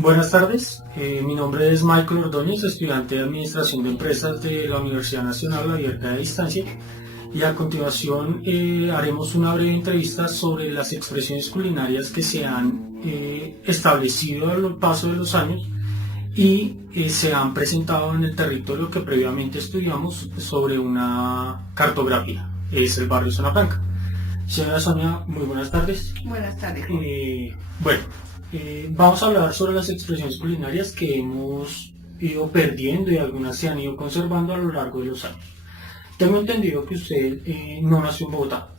Buenas tardes, mi nombre es Michael Ordóñez, estudiante de Administración de Empresas de la Universidad Nacional Abierta de Distancia, y a continuación haremos una breve entrevista sobre las expresiones culinarias que se han establecido a lo paso de los años y se han presentado en el territorio que previamente estudiamos sobre una cartografía, es el barrio Zona Franca. Señora Sonia, muy buenas tardes. Buenas tardes. Bueno, vamos a hablar sobre las expresiones culinarias que hemos ido perdiendo y algunas se han ido conservando a lo largo de los años. Tengo entendido que usted no nació en Bogotá.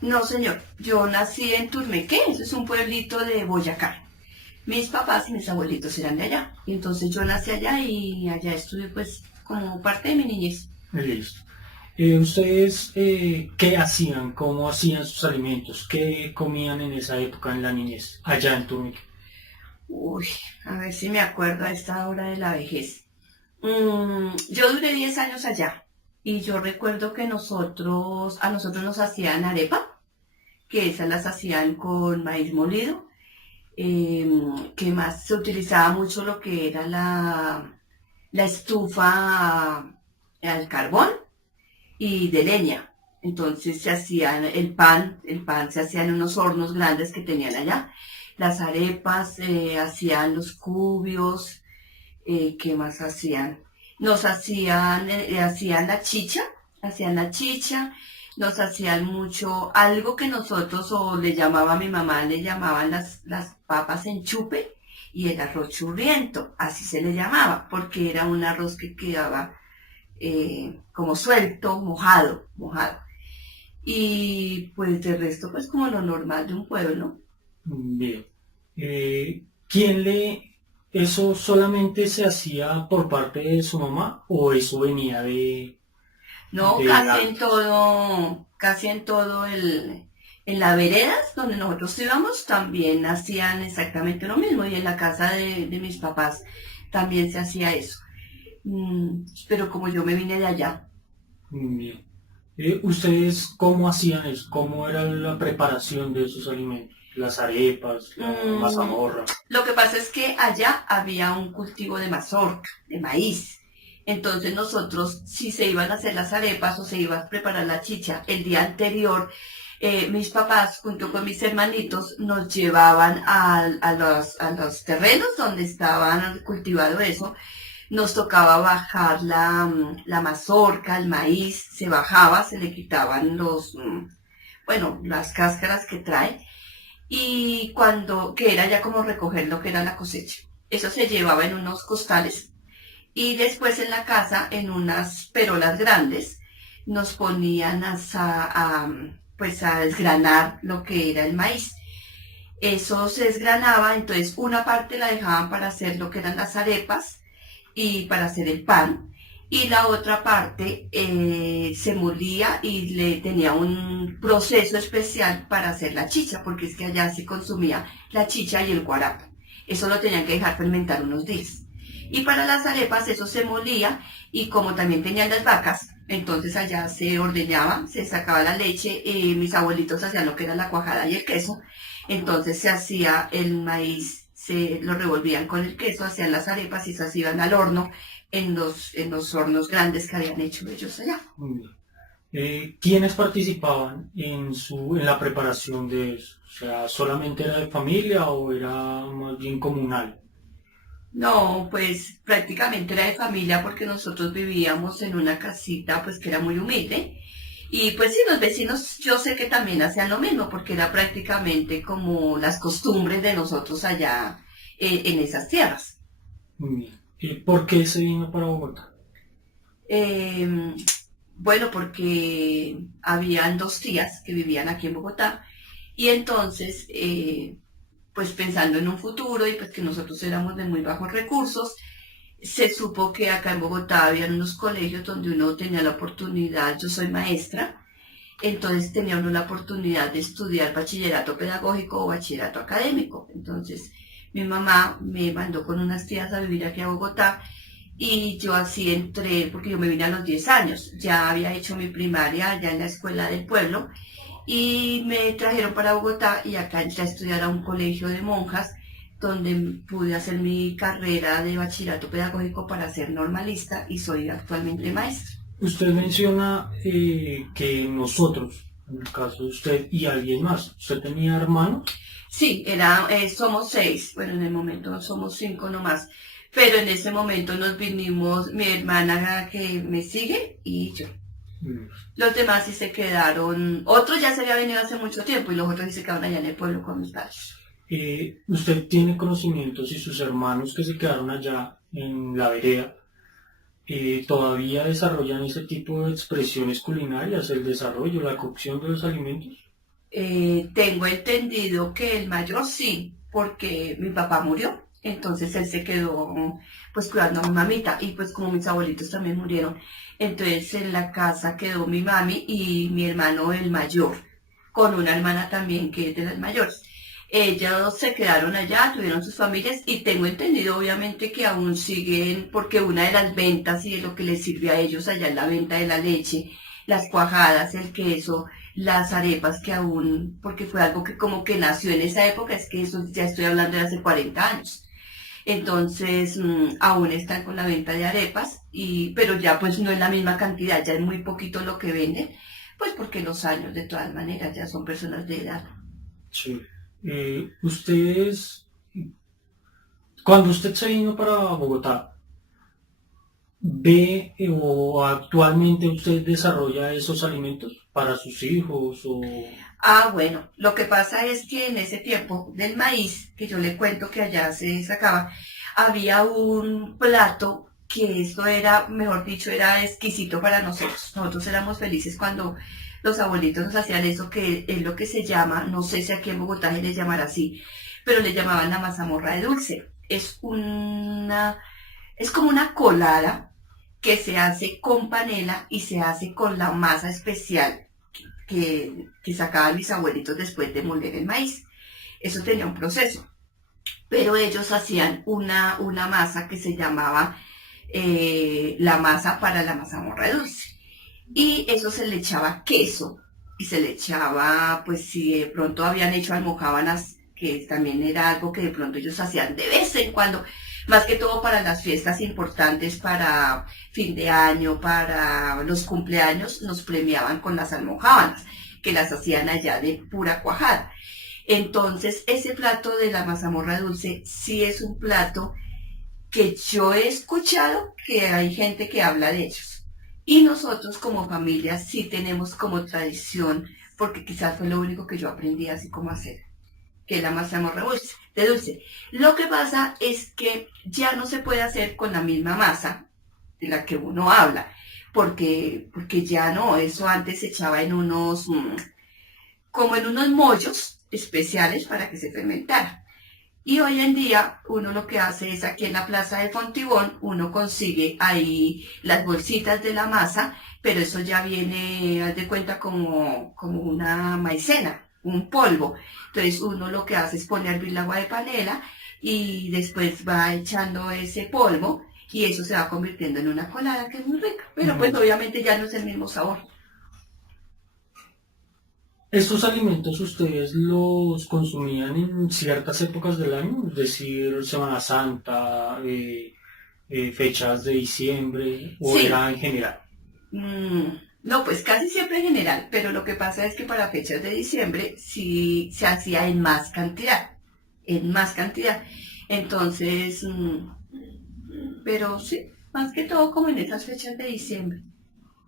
No, señor. Yo nací en Turmequé, eso es un pueblito de Boyacá. Mis papás y mis abuelitos eran de allá. Y entonces yo nací allá y allá estuve pues como parte de mi niñez. Listo. ¿Ustedes qué hacían? ¿Cómo hacían sus alimentos? ¿Qué comían en esa época en la niñez, allá en Turmequé? Uy, a ver si me acuerdo a esta hora de la vejez. Yo duré 10 años allá y yo recuerdo que a nosotros nos hacían arepa, que esas las hacían con maíz molido. Que más se utilizaba mucho lo que era la estufa al carbón y de leña. Entonces se hacían el pan se hacía en unos hornos grandes que tenían allá. Las arepas, hacían los cubios, ¿qué más hacían? Hacían la chicha, nos hacían mucho, algo que nosotros, o le llamaba a mi mamá, le llamaban las papas en chupe y el arroz churriento, así se le llamaba, porque era un arroz que quedaba como suelto, mojado. Y pues de resto, pues como lo normal de un pueblo. Bien. ¿Quién eso solamente se hacía por parte de su mamá o eso venía No, de casi en todo en las veredas donde nosotros íbamos también hacían exactamente lo mismo y en la casa de mis papás también se hacía eso. Pero como yo me vine de allá. Bien. ¿Ustedes cómo hacían eso? ¿Cómo era la preparación de esos alimentos? Las arepas, la mazamorra. Lo que pasa es que allá había un cultivo de mazorca, de maíz. Entonces nosotros, si se iban a hacer las arepas o se iba a preparar la chicha el día anterior, mis papás junto con mis hermanitos nos llevaban a los terrenos donde estaban cultivado eso. Nos tocaba bajar la mazorca, el maíz, se bajaba, se le quitaban las cáscaras que trae, y que era ya como recoger lo que era la cosecha. Eso se llevaba en unos costales y después en la casa, en unas perolas grandes, nos ponían pues a desgranar lo que era el maíz. Eso se desgranaba, entonces una parte la dejaban para hacer lo que eran las arepas y para hacer el pan, y la otra parte se molía y le tenía un proceso especial para hacer la chicha, porque es que allá se consumía la chicha y el guarapo. Eso lo tenían que dejar fermentar unos días. Y para las arepas eso se molía, y como también tenían las vacas, entonces allá se ordeñaba, se sacaba la leche, mis abuelitos hacían lo que era la cuajada y el queso, entonces se hacía el maíz, se lo revolvían con el queso, hacían las arepas y se iban al horno en los hornos grandes que habían hecho ellos allá. ¿Quiénes participaban en la preparación de eso? O sea, ¿solamente era de familia o era más bien comunal? No, pues prácticamente era de familia porque nosotros vivíamos en una casita pues que era muy humilde. Y pues sí, los vecinos yo sé que también hacían lo mismo porque era prácticamente como las costumbres de nosotros allá en esas tierras. ¿Y por qué se vino para Bogotá? Bueno, porque habían 2 tías que vivían aquí en Bogotá y entonces, pues pensando en un futuro y pues que nosotros éramos de muy bajos recursos, se supo que acá en Bogotá habían unos colegios donde uno tenía la oportunidad, yo soy maestra, entonces tenía uno la oportunidad de estudiar bachillerato pedagógico o bachillerato académico. Entonces mi mamá me mandó con unas tías a vivir aquí a Bogotá y yo así entré, porque yo me vine a los 10 años, ya había hecho mi primaria allá en la escuela del pueblo y me trajeron para Bogotá y acá entré a estudiar a un colegio de monjas donde pude hacer mi carrera de bachillerato pedagógico para ser normalista y soy actualmente maestra. Usted menciona que nosotros, en el caso de usted y alguien más, ¿usted tenía hermanos? Sí, somos 6, bueno, en el momento somos 5 nomás, pero en ese momento nos vinimos mi hermana que me sigue y yo. Los demás sí se quedaron, otros ya se habían venido hace mucho tiempo y los otros sí se quedaron allá en el pueblo con mis padres. ¿Usted tiene conocimientos y sus hermanos que se quedaron allá en la vereda todavía desarrollan ese tipo de expresiones culinarias, el desarrollo, la cocción de los alimentos? Tengo entendido que el mayor sí, porque mi papá murió, entonces él se quedó pues cuidando a mi mamita y pues como mis abuelitos también murieron, entonces en la casa quedó mi mami y mi hermano el mayor, con una hermana también que es de las mayores. Ellos se quedaron allá, tuvieron sus familias y tengo entendido obviamente que aún siguen, porque una de las ventas y de lo que les sirve a ellos allá es la venta de la leche, las cuajadas, el queso, las arepas que aún, porque fue algo que como que nació en esa época, es que eso ya estoy hablando de hace 40 años. Entonces aún están con la venta de arepas, pero ya pues no es la misma cantidad, ya es muy poquito lo que venden, pues porque los años de todas maneras ya son personas de edad. Sí. Ustedes, cuando usted se vino para Bogotá, ¿ve o actualmente usted desarrolla esos alimentos para sus hijos o...? Bueno, lo que pasa es que en ese tiempo del maíz, que yo le cuento que allá se sacaba, había un plato que esto era, mejor dicho, era exquisito para nosotros. Nosotros éramos felices cuando los abuelitos nos hacían eso, que es lo que se llama, no sé si aquí en Bogotá se les llamará así, pero le llamaban la mazamorra de dulce. Es como una colada que se hace con panela y se hace con la masa especial que sacaban mis abuelitos después de moler el maíz. Eso tenía un proceso. Pero ellos hacían una masa que se llamaba la masa para la mazamorra de dulce. Y eso se le echaba queso y se le echaba, pues si de pronto habían hecho almojábanas, que también era algo que de pronto ellos hacían de vez en cuando, más que todo para las fiestas importantes, para fin de año, para los cumpleaños, nos premiaban con las almojábanas, que las hacían allá de pura cuajada. Entonces, ese plato de la mazamorra dulce sí es un plato que yo he escuchado que hay gente que habla de ellos. Y nosotros como familia sí tenemos como tradición, porque quizás fue lo único que yo aprendí así como hacer, que es la mazamorra de dulce. Lo que pasa es que ya no se puede hacer con la misma masa de la que uno habla, porque ya no, eso antes se echaba en como en unos mollos especiales para que se fermentara. Y hoy en día uno lo que hace es aquí en la plaza de Fontibón, uno consigue ahí las bolsitas de la masa, pero eso ya viene, haz de cuenta, como una maicena, un polvo. Entonces uno lo que hace es poner a hervir el agua de panela y después va echando ese polvo y eso se va convirtiendo en una colada que es muy rica, pero pues obviamente ya no es el mismo sabor. ¿Estos alimentos ustedes los consumían en ciertas épocas del año? Es decir, Semana Santa, fechas de diciembre, o Sí. era en general. No, pues casi siempre en general, pero lo que pasa es que para fechas de diciembre sí se hacía en más cantidad, Entonces, pero sí, más que todo como en esas fechas de diciembre,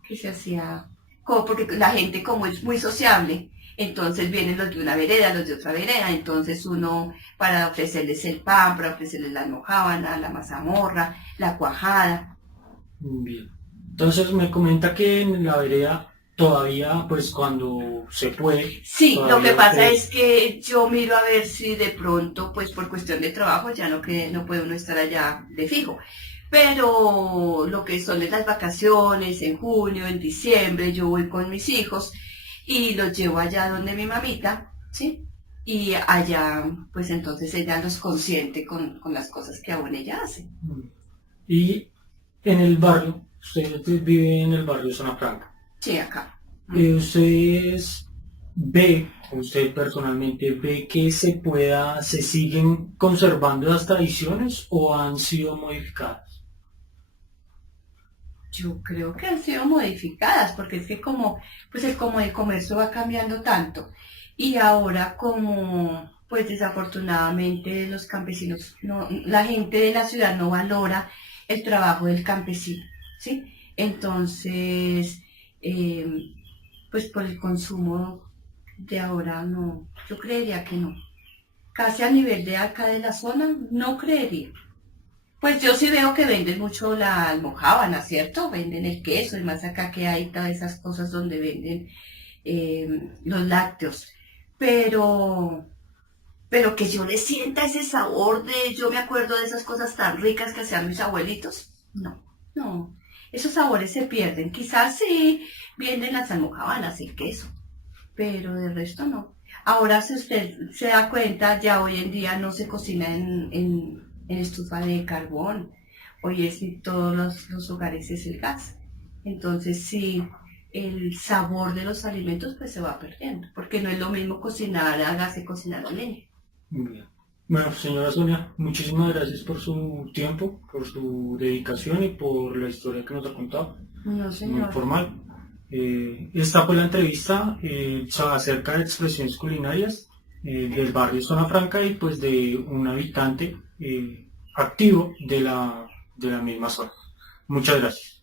que se hacía, como porque la gente como es muy sociable, entonces vienen los de una vereda, los de otra vereda, entonces uno para ofrecerles el pan, para ofrecerles la almojábana, la mazamorra, la cuajada. Bien. Entonces me comenta que en la vereda todavía, pues cuando se puede, Sí, lo que todavía pasa ustedes... es que yo miro a ver si de pronto, pues por cuestión de trabajo, ya no puede uno estar allá de fijo. Pero lo que son las vacaciones, en junio, en diciembre, yo voy con mis hijos y los llevo allá donde mi mamita, ¿sí? Y allá, pues entonces ella los consiente con las cosas que aún ella hace. Y en el barrio, usted vive en el barrio Zona Franca. Sí, acá. Ustedes usted personalmente ve que se siguen conservando las tradiciones o han sido modificadas? Yo creo que han sido modificadas, porque es que como el comercio va cambiando tanto, y ahora como, pues desafortunadamente los campesinos, no, la gente de la ciudad no valora el trabajo del campesino, ¿sí? Entonces, eh, pues por el consumo de ahora no, yo creería que no. Casi a nivel de acá de la zona, no creería. Pues yo sí veo que venden mucho la almojábana, ¿cierto? Venden el queso, y más acá que hay todas esas cosas donde venden los lácteos. Pero, pero que yo le sienta ese sabor de, yo me acuerdo de esas cosas tan ricas que hacían mis abuelitos. No, no. Esos sabores se pierden. Quizás sí venden las almojábanas, el queso, pero de resto no. Ahora, si usted se da cuenta, ya hoy en día no se cocina en estufa de carbón. Hoy es en todos los hogares es el gas. Entonces, sí, el sabor de los alimentos pues se va perdiendo, porque no es lo mismo cocinar a gas que cocinar a leña. Muy bien. Bueno, señora Sonia, muchísimas gracias por su tiempo, por su dedicación y por la historia que nos ha contado. No, Muy señor. formal. Esta fue la entrevista acerca de expresiones culinarias del barrio Zona Franca y pues de un habitante activo de la misma zona. Muchas gracias.